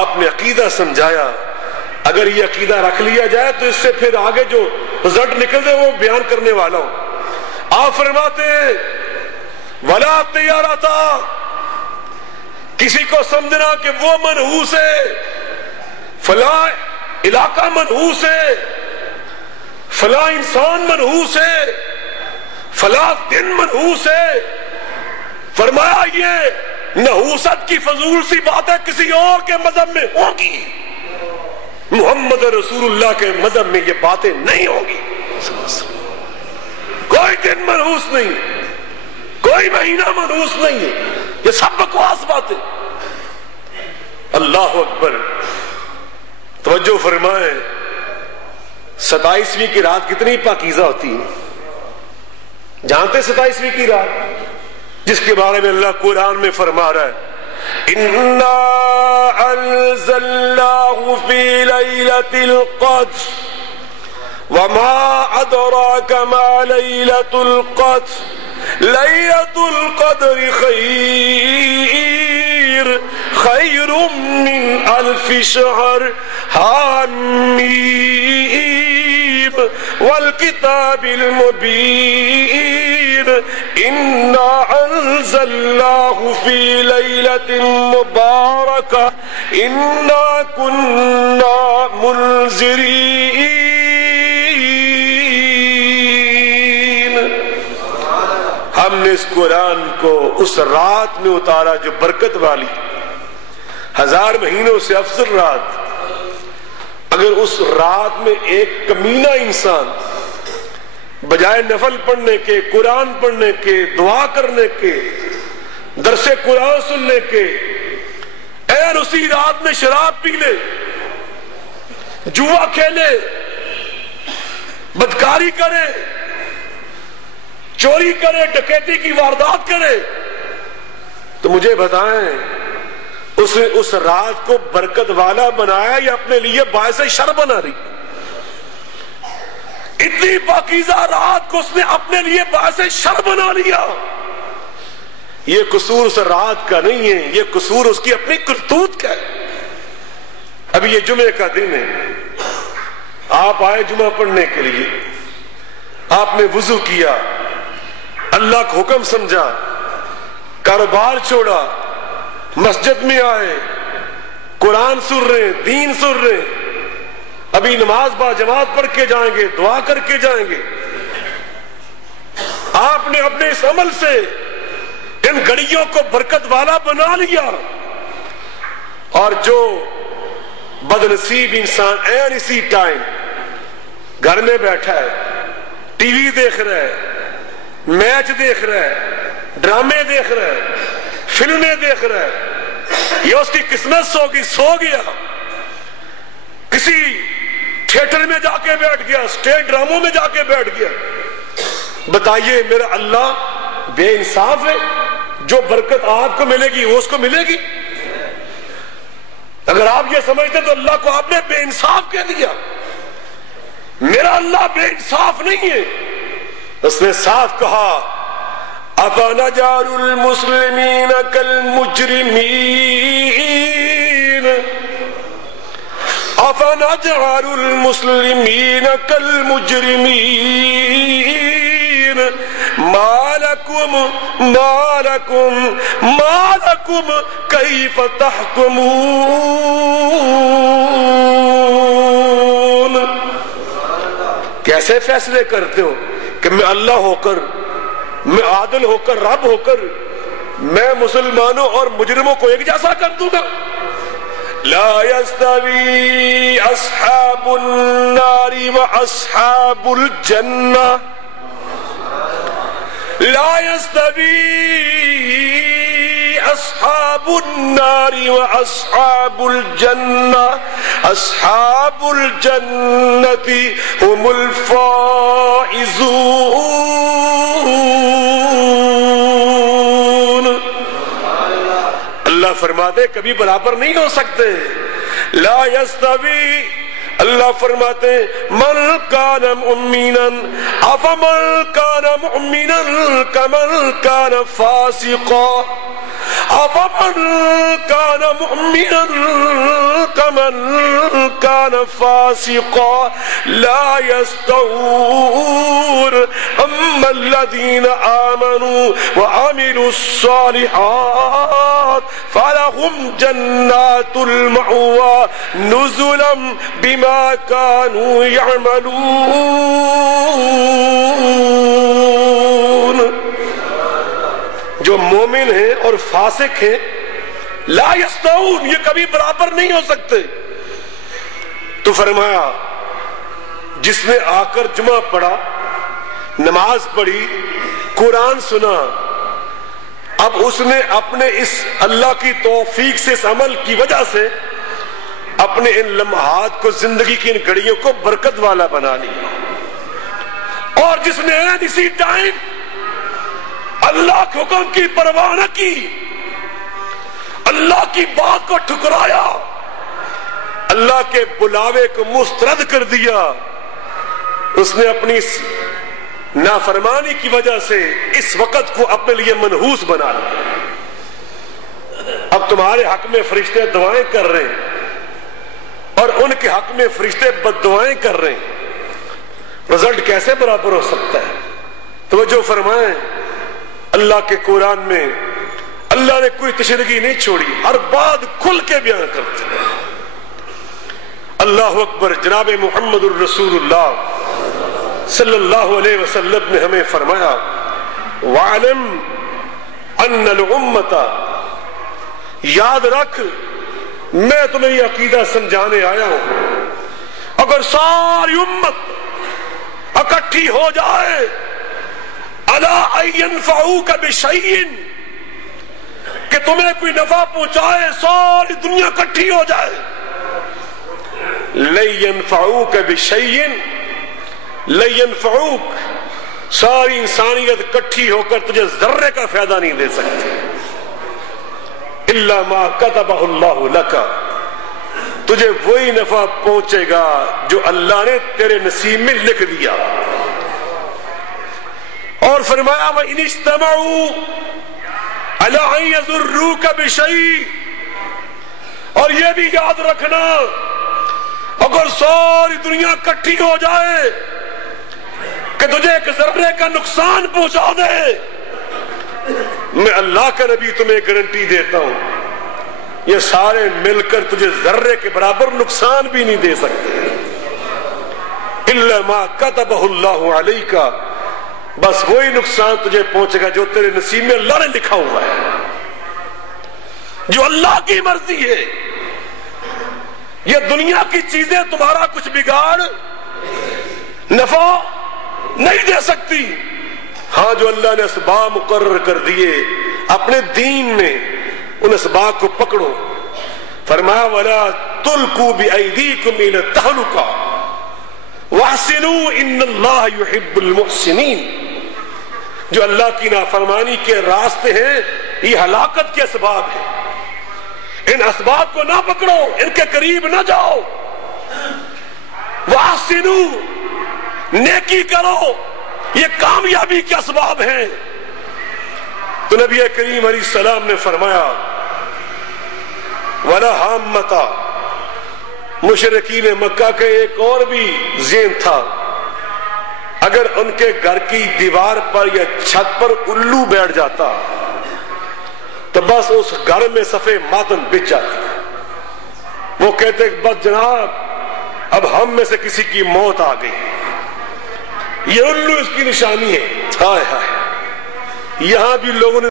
آپ نے عقیدہ سمجھایا. اگر یہ عقیدہ رکھ لیا جائے تو اس سے پھر آگے جو رزلٹ نکلتے وہ بیان کرنے والا ہوں. آپ فرماتے ہیں ولا طیارتا، کسی کو سمجھنا کہ وہ منحوس ہے، فلاں علاقہ منحوس ہے، فلاں انسان منحوس ہے، فلاں دن منحوس ہے. فرمایا یہ نحوست کی فضول سی بات ہے، کسی اور کے مذہب میں ہوگی، محمد رسول اللہ کے مذہب میں یہ باتیں نہیں ہوگی. کوئی دن منحوس نہیں، کوئی مہینہ منحوس نہیں ہے، یہ سب بکواس باتیں. اللہ اکبر. توجہ فرمائیں، 27ویں کی رات کتنی پاکیزہ ہوتی ہے. جانتے 27ویں کی رات جس کے بارے میں اللہ قرآن میں فرما رہا ہے اِنَّا أَنزَلْنَاهُ فِي لَيْلَةِ الْقَدْرِ وَمَا أَدْرَاكَ مَا لَيْلَةُ الْقَدْرِ لَيْلَةُ الْقَدْرِ خَيْرٌ مِّنْ أَلْفِ شَهْرٍ حَمِيمٍ وَالْكِتَابِ الْمُبِينِ إِنَّا أَنزَلْنَاهُ فِي لَيْلَةٍ مُبَارَكَةٍ إِنَّا كُنَّا مُنذِرِينَ. ہم نے اس قرآن کو اس رات میں اتارا جو برکت والی، 1000 مہینوں سے افضل رات. اگر اس رات میں ایک کمینہ انسان بجائے نفل پڑھنے کے، قرآن پڑھنے کے، دعا کرنے کے، درس قرآن سننے کے، اگر اسی رات میں شراب پی لے، جوا کھیلے، بدکاری کرے، چوری کرے، ڈکیتی کی واردات کرے، تو مجھے بتائیں اس نے اس رات کو برکت والا بنایا یا اپنے لیے باعث شر بنا رہی؟ اتنی پاکیزہ رات کو اس نے اپنے لیے باعث شر بنا لیا. یہ قصور اس رات کا نہیں ہے، یہ قصور اس کی اپنی کرتوت کا ہے. ابھی یہ جمعے کا دن ہے، آپ آئے جمعہ پڑھنے کے لیے، آپ نے وضو کیا، اللہ کا حکم سمجھا، کاروبار چھوڑا، مسجد میں آئے، قرآن سن رہے، دین سن رہے، ابھی نماز با جماعت پڑھ کے جائیں گے، دعا کر کے جائیں گے. آپ نے اپنے اس عمل سے ان گھڑیوں کو برکت والا بنا لیا. اور جو بدنصیب انسان این اسی ٹائم گھر میں بیٹھا ہے، ٹی وی دیکھ رہا ہے، میچ دیکھ رہا ہے، ڈرامے دیکھ رہا ہے، فلمیں دیکھ رہا ہے، یہ اس کی قسمت سو گیا. کسی تھیٹر میں جا کے بیٹھ گیا، اسٹیج ڈراموں میں جا کے بیٹھ گیا. بتائیے میرا اللہ بے انصاف ہے؟ جو برکت آپ کو ملے گی وہ اس کو ملے گی؟ اگر آپ یہ سمجھتے تو اللہ کو آپ نے بے انصاف کہہ دیا. میرا اللہ بے انصاف نہیں ہے. اس نے صاف کہا أَفَنَجْعَلُ الْمُسْلِمِينَ كَالْمُجْرِمِينَ أَفَنَجْعَلُ الْمُسْلِمِينَ كَالْمُجْرِمِينَ مَا لَكُمْ كَيْفَ تَحْكُمُونَ. کیسے فیصلے کرتے ہو کہ میں اللہ ہو کر، میں عادل ہو کر، رب ہو کر، میں مسلمانوں اور مجرموں کو ایک جیسا کر دوں گا؟ لا يستوي اصحاب النار واصحاب الجنہ، لا يستوي اصحاب النار واصحاب الجنہ، اصحاب الجنة هم الفائزون. اللہ فرماتے کبھی برابر نہیں ہو سکتے. لا يستوي، اللہ فرماتے من کان مؤمنا افمن کان مؤمنا کمن کان فاسقا افمن کان مؤمنا من كان فاسقا لا يستوون اما الذين آمنوا وعملوا الصالحات فلهم جنات المأوى نزلا بما كانوا يعملون. جو مومن ہیں اور فاسق ہیں لا یستوون، یہ کبھی برابر نہیں ہو سکتے. تو فرمایا جس نے آ کر جمعہ پڑھا، نماز پڑھی، قرآن سنا، اب اس نے اپنے اس اللہ کی توفیق سے اس عمل کی وجہ سے اپنے ان لمحات کو، زندگی کی ان گھڑیوں کو برکت والا بنا لیا. اور جس نے اسی ٹائم اللہ کے حکم کی پرواہ نہ کی، اللہ کی بات کو ٹھکرایا، اللہ کے بلاوے کو مسترد کر دیا، اس نے اپنی نافرمانی کی وجہ سے اس وقت کو اپنے لیے منحوس بنا لیا. اب تمہارے حق میں فرشتے دعائیں کر رہے ہیں اور ان کے حق میں فرشتے بد دعائیں کر رہے ہیں، رزلٹ کیسے برابر ہو سکتا ہے؟ توجہ فرمائیں، اللہ کے قرآن میں اللہ نے کوئی تشریحی نہیں چھوڑی، ہر بات کھل کے بیان کرتے ہیں. اللہ اکبر. جناب محمد الرسول اللہ صلی اللہ علیہ وسلم نے ہمیں فرمایا وَعْلَمْ أَنَّ الْأُمَّةَ، یاد رکھ میں تمہیں یہ عقیدہ سمجھانے آیا ہوں، اگر ساری امت اکٹھی ہو جائے عَلَىٰ أَن يَنْفَعُوكَ بِشَيْءٍ، کہ تمہیں کوئی نفع پہنچائے، ساری دنیا اکٹھی ہو جائے، لَن يَنْفَعُوكَ بِشَيْءٍ، لَن يَنْفَعُوكَ، ساری انسانیت اکٹھی ہو کر تجھے ذرے کا فائدہ نہیں دے سکتی، إِلَّا مَا كَتَبَهُ اللَّهُ لَكَ، تجھے وہی نفع پہنچے گا جو اللہ نے تیرے نصیب میں لکھ دیا. اور فرمایا وَإِنِ اجْتَمَعُوا عَلَىٰ أَن يَضُرُّوكَ بِشَيْءٍ، اور یہ بھی یاد رکھنا اگر ساری دنیا اکٹھی ہو جائے کہ تجھے ایک ذرے کا نقصان پہنچا دے، میں اللہ کا نبی تمہیں گارنٹی دیتا ہوں یہ سارے مل کر تجھے ذرے کے برابر نقصان بھی نہیں دے سکتے. إِلَّا مَا كَتَبَهُ اللَّهُ عَلَيْكَ، بس وہی نقصان تجھے پہنچے گا جو تیرے نصیب میں اللہ نے لکھا ہوا ہے، جو اللہ کی مرضی ہے. یہ دنیا کی چیزیں تمہارا کچھ بگاڑ نفع نہیں دے سکتی. ہاں جو اللہ نے اسباب مقرر کر دیے اپنے دین میں، ان اسباب کو پکڑو. فرمایا وَلَا تُلْقُوا بِأَيْدِيكُمْ إِلَى التَّهْلُكَةِ وَأَحْسِنُوا إِنَّ اللَّهَ يُحِبُّ الْمُحْسِنِينَ. جو اللہ کی نافرمانی کے راستے ہیں یہ ہلاکت کے اسباب ہیں، ان اسباب کو نہ پکڑو، ان کے قریب نہ جاؤ. وَأَحْسِنُوا، نیکی کرو، یہ کامیابی کے اسباب ہیں. تو نبی کریم علیہ السلام نے فرمایا وَلَا حَامَّةَ، مشرکین مکہ کے ایک اور بھی ذہن تھا، اگر ان کے گھر کی دیوار پر یا چھت پر الو بیٹھ جاتا تو بس اس گھر میں صفے ماتم بچ جاتی. وہ کہتے بس جناب اب ہم میں سے کسی کی موت آ گئی، یہ الو اس کی نشانی ہے. ہائے ہائے، یہاں بھی لوگوں نے